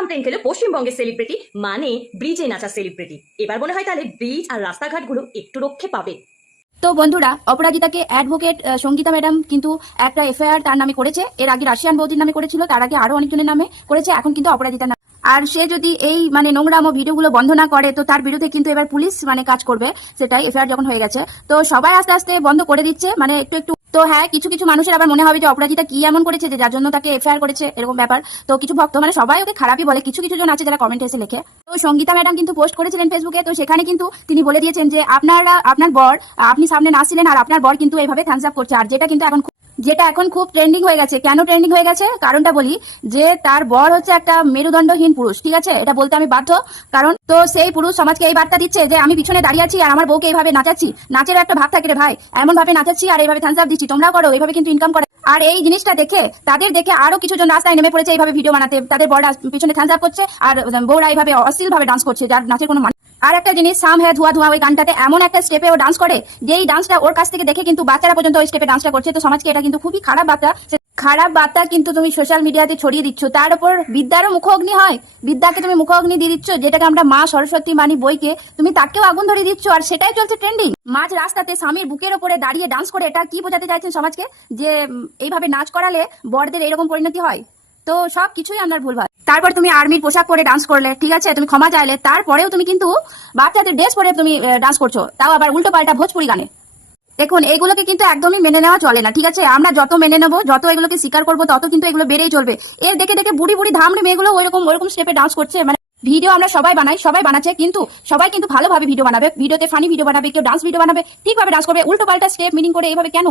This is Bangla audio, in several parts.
কমপ্লেন খেলো পশ্চিমবঙ্গের সেলিব্রিটি মানে ব্রিজে নাচা সেলিব্রিটি। এবার মনে হয় তাহলে ব্রিজ আর রাস্তাঘাটগুলো একটু রক্ষে পাবে। তো বন্ধুরা, অপরাজিতাকে অ্যাডভোকেট সঙ্গীতা ম্যাডাম কিন্তু একটা এফআইআর তার নামে করেছে। এর আগে রাশিয়ান বৌদির নামে করেছিল, তার আগে আরো অনেকজনের নামে করেছে, এখন কিন্তু অপরাজিতার নামে। আর সে যদি এই নোংরাম ভিডিওগুলো বন্ধ না করে তো তার বিরুদ্ধে কিন্তু এবার পুলিশ কাজ করবে, সেটাই এফআইআর যখন হয়ে গেছে। তো সবাই আস্তে আস্তে বন্ধ করে দিচ্ছে, একটু একটু। তো হ্যাঁ, কিছু কিছু মানুষের আবার মনে হবে যে অপরাজিতা কি এমন করেছে যে যার জন্য তাকে এফআইআর করেছে, এরকম ব্যাপার। তো কিছু ভক্ত সবাই ওকে খারাপই বলে, কিছু কিছু জন আছে যারা কমেন্টে এসে লেখে। তো সঙ্গীতা ম্যাডাম কিন্তু পোস্ট করেছিলেন ফেসবুকে, তো সেখানে কিন্তু তিনি বলে দিয়েছেন যে আপনার বর, আপনি সামনে নাচছিলেন আর আপনার বর কিন্তু এইভাবে থামস আপ করছে। আর যেটা এখন খুব ট্রেন্ডিং হয়ে গেছে। কেন ট্রেন্ডিং হয়ে গেছে কারণটা বলি, যে তার বর হচ্ছে একটা মেরুদণ্ডহীন পুরুষ, ঠিক আছে, এটা বলতে আমি বাধ্য। কারণ তো সেই পুরুষ সমাজকে এই বার্তা দিচ্ছে যে আমি পিছনে দাঁড়িয়ে আছি আর আমার বউকে এইভাবে নাচাচ্ছি। নাচের একটা ভাব থাকে রে ভাই, এমন ভাবে নাচাচ্ছি আর এইভাবে থামস আপ দিচ্ছি, তোমরাও করো, এইভাবে কিন্তু ইনকাম করে। আর এই জিনিসটা দেখে আরো কিছু জন রাস্তায় নেমে পড়েছে এইভাবে ভিডিও বানাতে, তাদের বড়রা পিছনে থামস আপ করছে আর বউরা এইভাবে অশ্লীল ভাবে ডান্স করছে, যার নাচের কোনো মানে। আর একটা জিনিস, সাম হ্যাঁ ধোয়া ধোয়া, ওই গানটাতে এমন একটা স্টেপে ও ডান্স করে, যেই ডান্সটা ওর কাছ থেকে দেখে কিন্তু বাচ্চারা পর্যন্ত ওই স্টেপে ডান্সটা করছে। তো সমাজকে এটা কিন্তু খুবই খারাপ বার্তা কিন্তু তুমি সোশ্যাল মিডিয়াতে ছড়িয়ে দিচ্ছ। তার উপর বিদ্যারও মুখোগ্নি হয়, বিদ্যাকে তুমি মুখোগ্নি দিয়ে দিচ্ছ, যেটাকে আমরা মা সরস্বতী মানি বইকে, তুমি তাকেও আগুন ধরে দিচ্ছ। আর সেটাই চলছে ট্রেন্ডিং। মাঝ রাস্তাতে স্বামীর বুকের ওপরে দাঁড়িয়ে ডান্স করে, এটা কি বোঝাতে চাইছেন সমাজকে, যে এইভাবে নাচ করালে বড়দের এরকম পরিণতি হয়? তো সব কিছুই আপনার ভুলভাল। তারপর তুমি আর্মির পোশাক পরে ডান্স করলে, ঠিক আছে, তুমি ক্ষমা চাইলে, তারপরেও তুমি কিন্তু বাচ্চাদের ড্রেস পরে তুমি ডান্স করছো, তাও আবার উল্টো পাল্টা ভোজপুরি গানে। দেখুন, এগুলোকে কিন্তু একদমই মেনে নেওয়া চলে না, ঠিক আছে। আমরা যত মেনে নেবো, যত এগুলোকে স্বীকার করবো, তত কিন্তু এগুলো বেড়েই চলবে। এর দেখে দেখে বুড়ি বুড়ি ধামড়ি মেয়েগুলো ওইরকম স্টেপে ডান্স করছে। ভিডিও আমরা সবাই বানাই, সবাই বানাচ্ছে, কিন্তু সবাই কিন্তু ভালোভাবে ভিডিও বানাবে, ভিডিওতে ফানি ভিডিও বানাবে, কেউ ডান্স ভিডিও বানাবে, ঠিকভাবে ডান্স করবে। উল্টো পাল্টা স্টেপ মিনিং করে এইভাবে কেন?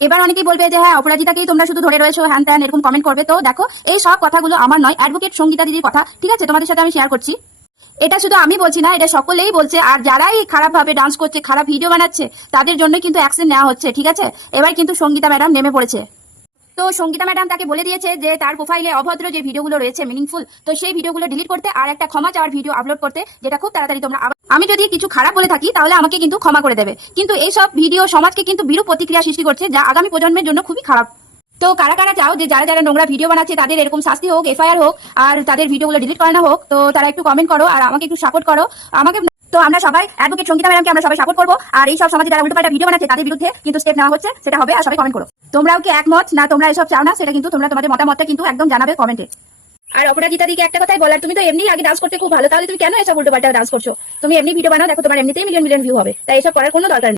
এবার অনেকেই বলবে যে হ্যাঁ, অপরাজিতাকেই তোমরা শুধু ধরে রয়েছো, হ্যান ত্যান, এরকম কমেন্ট করবে। তো দেখো, এই সব কথাগুলো আমার নয়, অ্যাডভোকেট সঙ্গীতা দিদির কথা, ঠিক আছে, তোমাদের সাথে আমি শেয়ার করছি। এটা শুধু আমি বলছি না, এটা সকলেই বলছে। আর যারাই খারাপ ভাবে ডান্স করছে, খারাপ ভিডিও বানাচ্ছে, তাদের জন্য কিন্তু অ্যাকশন নেওয়া হচ্ছে, ঠিক আছে। এবার কিন্তু সঙ্গীতা ম্যাডাম নেমে পড়েছে। তো সঙ্গীতা ম্যাডাম তাকে বলে দিয়েছে যে তার প্রোফাইলে অভদ্র যে ভিডিওগুলো রয়েছে মিনিংফুল, তো সেই ভিডিওগুলো ডিলিট করতে আর একটা ক্ষমা চাওয়ার ভিডিও আপলোড করতে, যেটা খুব তাড়াতাড়ি তোমরা আমি যদি কিছু খারাপ বলে থাকি তাহলে আমাকে কিন্তু ক্ষমা করে দেবে। কিন্তু এইসব ভিডিও সমাজকে কিন্তু বিরূপ প্রতিক্রিয়া সৃষ্টি করছে, যা আগামী প্রজন্মের জন্য খুবই খারাপ। তো কারা কারা চাও যে যারা যারা নোংরা ভিডিও বানাচ্ছে তাদের এরকম শাস্তি হোক, এফআইআর হোক, আর তাদের ভিডিওগুলো ডিলিট করানো হোক? তো তারা একটু কমেন্ট করো আর আমাকে একটু সাপোর্ট করো। তো আমরা সবাই অ্যাডভোকেট সঙ্গীতা ম্যাডামকে আমরা সবাই সাপোর্ট করবো। আর এই সব সমাজে যারা উল্টোপাল্টা ভিডিও বানাচ্ছে তাদের বিরুদ্ধে কিন্তু স্টেপ নেওয়া হচ্ছে, সেটা হবে। আর সবাই কমেন্ট করো, তোমরাও কি একমত না তোমরা এসব চাও না, সেটা কিন্তু তোমরা তোমাদের মতামতটা কিন্তু একদম জানাবে কমেন্টে। আর অপরাজিতা দিকে একটা কথাই বলার, তুমি তো এমনি আগে ডান্স করতে খুব ভালো, তাহলে তুমি কেন এসব উল্টোপাল্টা ডান্স করছো? তুমি এমনি ভিডিও বানাও, দেখো তোমার এমনিতেই মিলিয়ন মিলিয়ন ভিউ হবে, তাই এসব করার কোনো দরকার নেই।